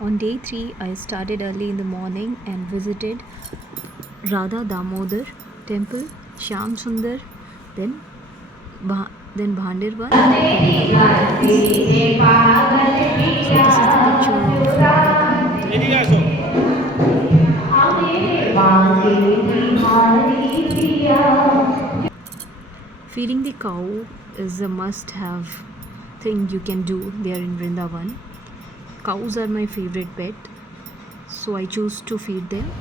On day 3, I started early in the morning and visited Radha Damodar temple, Shyam Sundar, then Bhandirvan, then Kaveri Ghats. So this is the picture of Radha Damodar. Feeding the cow is a must-have thing you can do there in Vrindavan. Cows are my favorite pet, so I choose to feed them.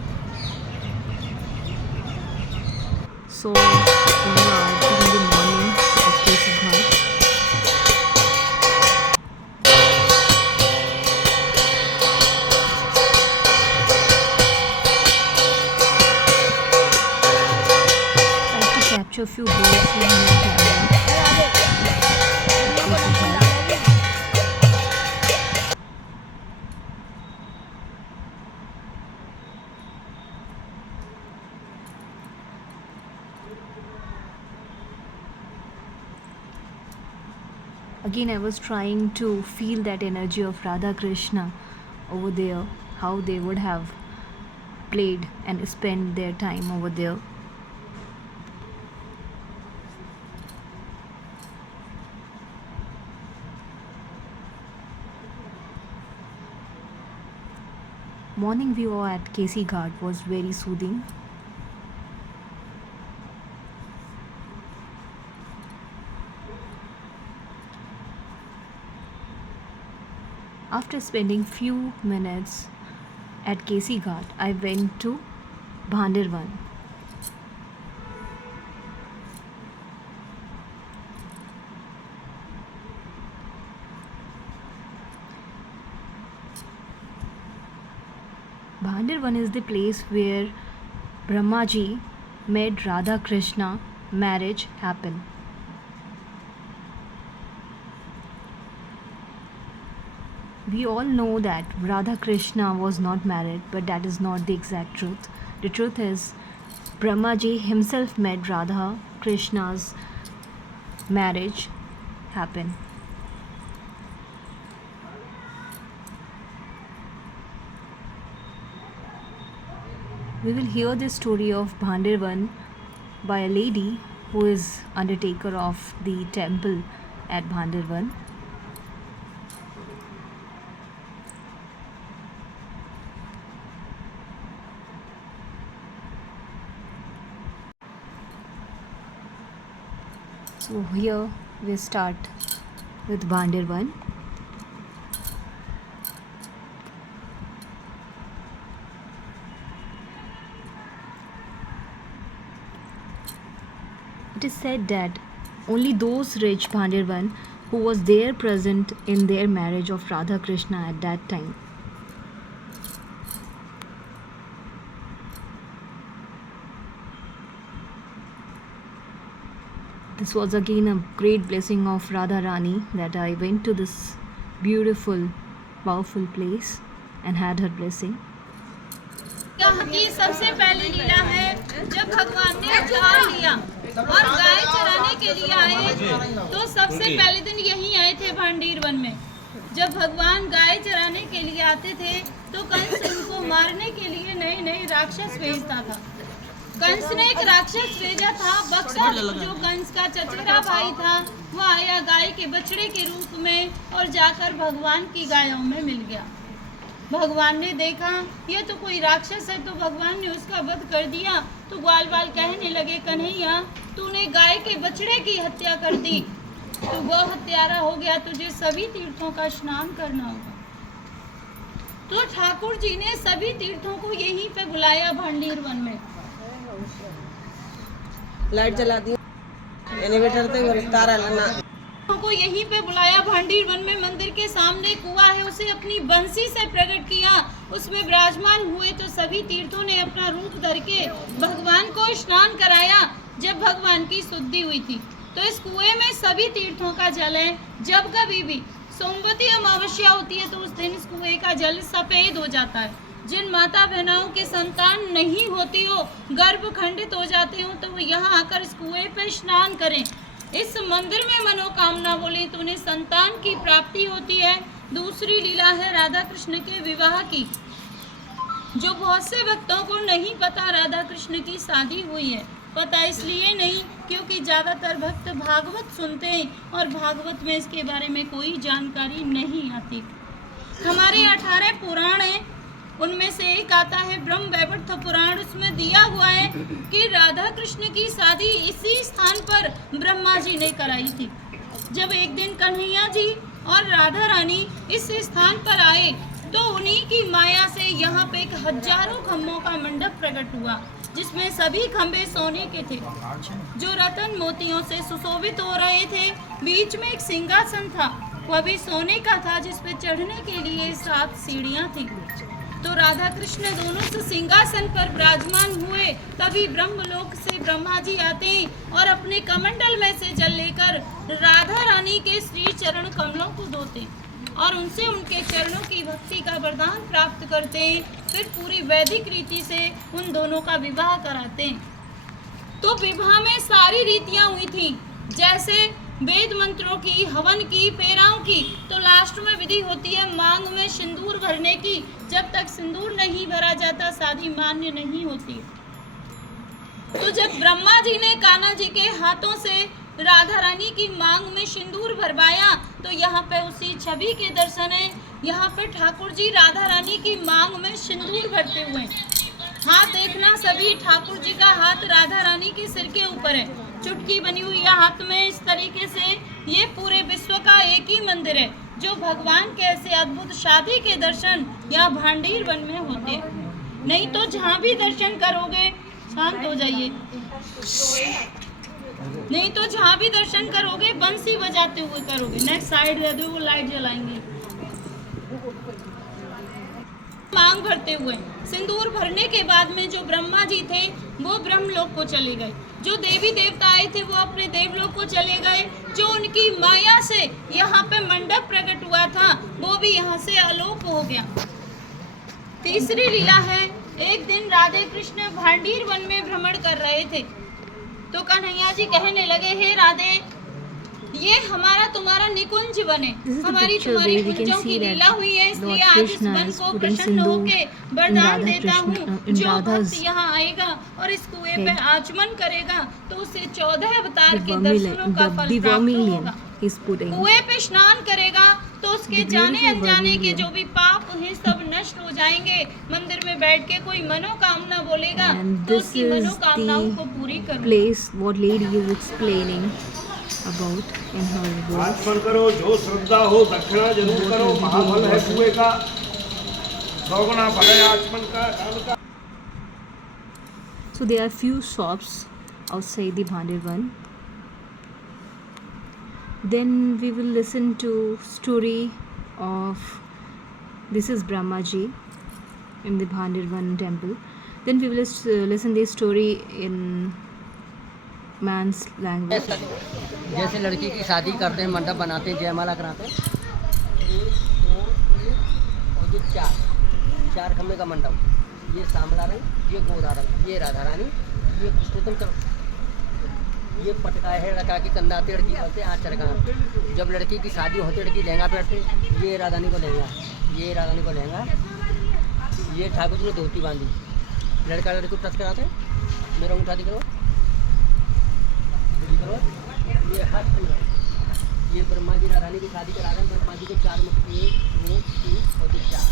So Ganga Aarti in the morning at Kesi Ghat. I have to capture a few birds with my camera. Kesi Ghat. Again, I was trying to feel that energy of Radha Krishna over there, how they would have played and spent their time over there. Morning view at Kesi Ghat was very soothing. After spending few minutes at Kesi Ghat, I went to Bhandirvan. Bhandirvan is the place where Brahmaji made Radha Krishna marriage happen. We all know that Radha Krishna was not married, but that is not the exact truth. The truth is, Brahmaji himself made Radha Krishna's marriage happen. We will hear the story of Bhandirvan by a lady who is undertaker of the temple at Bhandirvan. So here we start with Bhandirvan. It is said that only those reached Bhandirvan who was there present in their marriage of Radha Krishna at that time. This was again a great blessing of Radha Rani that I went to this beautiful, powerful place and had her blessing. यहाँ की सबसे पहली लीला है जब भगवान ने अवतार लिया और गाय चराने के लिए आए, तो सबसे पहले दिन यहीं आए थे भांडीरवन में। जब भगवान गाय चराने के लिए आते थे तो कंस उनको मारने के लिए नए नए राक्षस भेजता था। कंस ने एक राक्षस भेजा था बक्सर, जो कंस का चचेरा भाई था, वह आया गाय के बछड़े के रूप में और जाकर भगवान की गायों में मिल गया। भगवान ने देखा ये तो कोई राक्षस है, तो भगवान ने उसका वध कर दिया। तो ग्वाल बाल कहने लगे, कन्हैया तूने गाय के बछड़े की हत्या कर दी, तो गौ हत्यारा हो गया, तुझे सभी तीर्थों का स्नान करना होगा। तो ठाकुर जी ने सभी तीर्थों को यहीं पे बुलाया भांडीरवन में। लाइट जला दी, एलिवेटर ते तारा लना को यहीं पे बुलाया। भांडीरवन में मंदिर के सामने कुआं है, उसे अपनी बंसी से प्रकट किया, उसमें विराजमान हुए। तो सभी तीर्थों ने अपना रूप धर के भगवान को स्नान कराया। जब भगवान की शुद्धि हुई थी, तो इस कुएं में सभी तीर्थों का जल है। जब कभी भी सोमवती अमावस्या होती है, तो उस दिन इस कुएं का जल सफेद हो जाता है। जिन माता बहनों के संतान नहीं होती हो, गर्भ खंडित हो जाते हो, तो वो यहाँ आकर इस कुएं पे स्नान करें, इस मंदिर में मनोकामना बोले, तो उन्हें संतान की प्राप्ति होती है। दूसरी लीला है राधा कृष्ण के विवाह की, जो बहुत से भक्तों को नहीं पता राधा कृष्ण की शादी हुई है। पता इसलिए नहीं क्योंकि ज़्यादातर भक्त भागवत सुनते हैं और भागवत में इसके बारे में कोई जानकारी नहीं आती। हमारे 18 पुराण हैं, उनमें से एक आता है ब्रह्म वैवर्त पुराण। उसमें दिया हुआ है कि राधा कृष्ण की शादी इसी स्थान पर ब्रह्मा जी ने कराई थी। जब एक दिन कन्हैया जी और राधा रानी इस स्थान पर आए तो उन्हीं की माया से यहाँ पे एक हजारों खम्भों का मंडप प्रकट हुआ, जिसमें सभी खम्भे सोने के थे, जो रतन मोतियों से सुशोभित हो रहे थे। बीच में एक सिंहासन था, वह भी सोने का था, जिस पे चढ़ने के लिए 7 सीढ़ियां थी। तो राधा कृष्ण दोनों से सिंहासन पर विराजमान हुए। तभी ब्रह्मलोक से ब्रह्मा जी आते हैं और अपने कमंडल में से जल लेकर राधा रानी के श्री चरण कमलों को धोते और उनसे उनके चरणों की भक्ति का वरदान प्राप्त करते हैं। फिर पूरी वैदिक रीति से उन दोनों का विवाह कराते हैं। तो विवाह में सारी रीतियां हुई थी, जैसे वेद मंत्रों की, हवन की, फेराओं की। तो लास्ट में विधि होती है मांग में सिंदूर भरने की। जब तक सिंदूर नहीं भरा जाता शादी मान्य नहीं होती। तो जब ब्रह्मा जी ने कान्हा जी के हाथों से राधा रानी की मांग में सिंदूर भरवाया तो यहाँ पे उसी छवि के दर्शन है। यहाँ पे ठाकुर जी राधा रानी की मांग में सिंदूर भरते हुए। हाथ देखना सभी, ठाकुर जी का हाथ राधा रानी के सिर के ऊपर है, चुटकी बनी हुई है हाथ में। इस तरीके से ये पूरे विश्व का एक ही मंदिर है जो भगवान के ऐसे अद्भुत शादी के दर्शन यहाँ भांडीर वन में होते हैं। नहीं तो जहाँ भी दर्शन करोगे, शांत हो जाइए, नहीं तो जहाँ भी दर्शन करोगे बंसी बजाते हुए करोगे। नेक्स्ट साइड दे दो, वो लाइट जलाएंगे। मांग भरते हुए सिंदूर भरने के बाद में जो ब्रह्मा जी थे वो ब्रह्मलोक को चले गए, जो देवी देवता आए थे वो अपने देवलोक को चले गए। जो उनकी माया से यहाँ पे मंडप प्रकट हुआ था वो भी यहाँ से अलोप हो गया। तीसरी लीला है, एक दिन राधे कृष्ण भांडीर वन में भ्रमण कर रहे थे तो कन्हैया जी कहने लगे, हे राधे, ये हमारा तुम्हारा निकुंज वन है, हमारी तुम्हारी कुंजों की लीला हुई है, इसलिए आज इस वन को प्रसन्न होके वरदान देता हूँ, जो भक्त यहाँ आएगा और इस कुएं पे आचमन करेगा तो उसे 14 अवतार के दर्शनों का फल प्राप्त होगा। कुएं पे स्नान करेगा तो उसके जाने अनजाने के जो भी पाप उन्हें सब नष्ट हो जाएंगे। मंदिर में बैठ के कोई मनोकामना बोलेगा तो उसकी मनोकामनाओं को पूरी करो। About in her words. आचमन करो, जो श्रद्धा हो दक्षिणा जरूर करो, महाफल है कुएं का, दोगुना फल है आचमन का, दान का। So there are few shops outside the Bhandir Van. Then we will listen to story of this is Brahmaji in the Bhandir Van temple. Then we will listen the story in man's language. जैसे लड़की की शादी करते हैं, मंडप बनाते हैं, जयमाला कराते हैं, और ये चार खम्भे का मंडप, ये श्यामला रानी, ये गोरा रानी, ये राधा रानी, ये कृष्णोत्तम चलो, ये पटका है लड़का की कंधा लड़की करते हैं, आँच चरका। जब लड़की की शादी होती लड़की लहंगा पहनते, ये राधा रानी को लहंगा, ये राधा रानी को लहंगा, ये ठाकुर जी ने धोती बांधी, लड़का लड़की को टच कराते, मेरा उठा दी करो, ये हाथ, ये ब्रह्मा जी राधा रानी की शादी करा रहे हैं। ब्रह्मा जी के 4 मुख, 1 2 3 और 4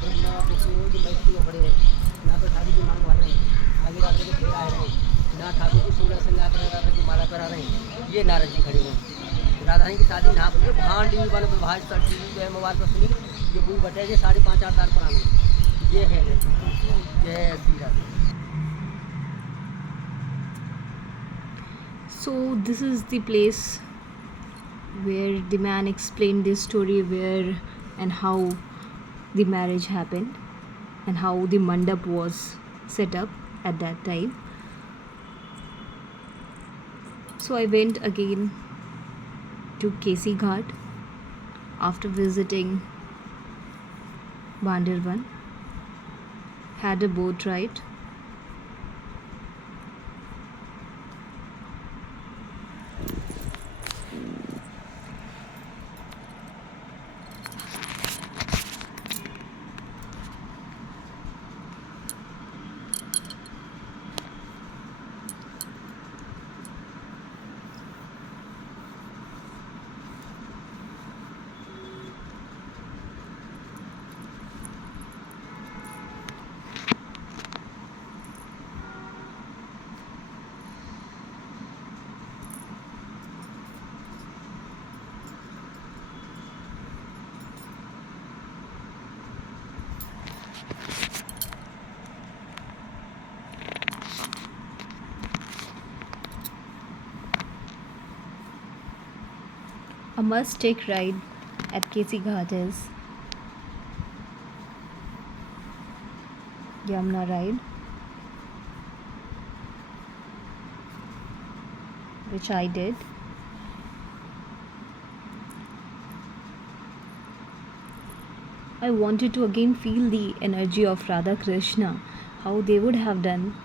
ब्रह्मा विष्णु जी मैत्री खड़े हैं, यहाँ पर ठाकुर जी मांग भर रहे हैं, आगे राधा के फेरा आ रहे हैं, ना ठाकुर जी सुंदर श्रृंगार करा, राधा की माला करा रहे हैं, ये नारद जी खड़े हैं। राधा रानी की शादी यहाँ पर भांडी वन विभाज कर मोबाइल पर सुनी, ये बुई बटे 5.5-8 साल पुराने, ये है जय श्री Radha. So this is the place where the man explained this story, where and how the marriage happened and how the mandap was set up at that time. So I went again to Kesi Ghat after visiting Bhandir Van, had a boat ride. must take ride at KC Ghat is Yamuna ride, which I did. I wanted to again feel the energy of Radha Krishna, how they would have done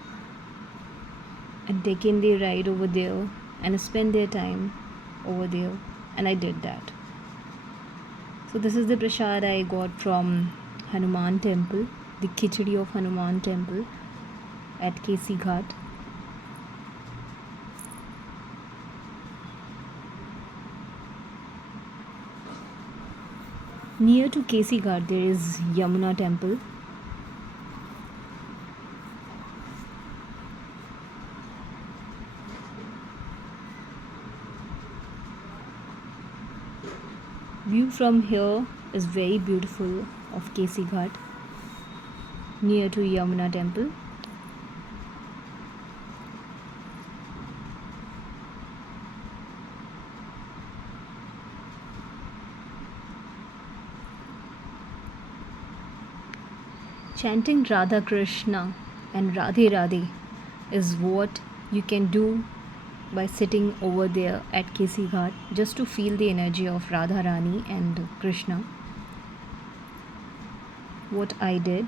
and taken their ride over there and spend their time over there, and I did that. So this is the prasad I got from Hanuman temple, the khichdi of Hanuman temple at KC Ghat. Near to KC Ghat there is Yamuna temple. View from here is very beautiful of KC Ghat near to Yamuna temple. Chanting Radha Krishna and Radhe Radhe is what you can do by sitting over there at KC Ghat, just to feel the energy of Radha Rani and Krishna. What I did.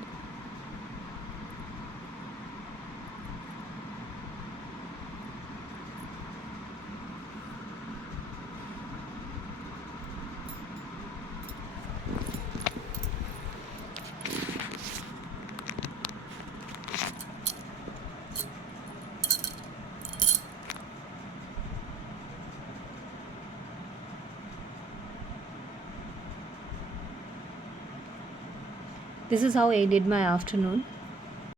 This is how I did my afternoon.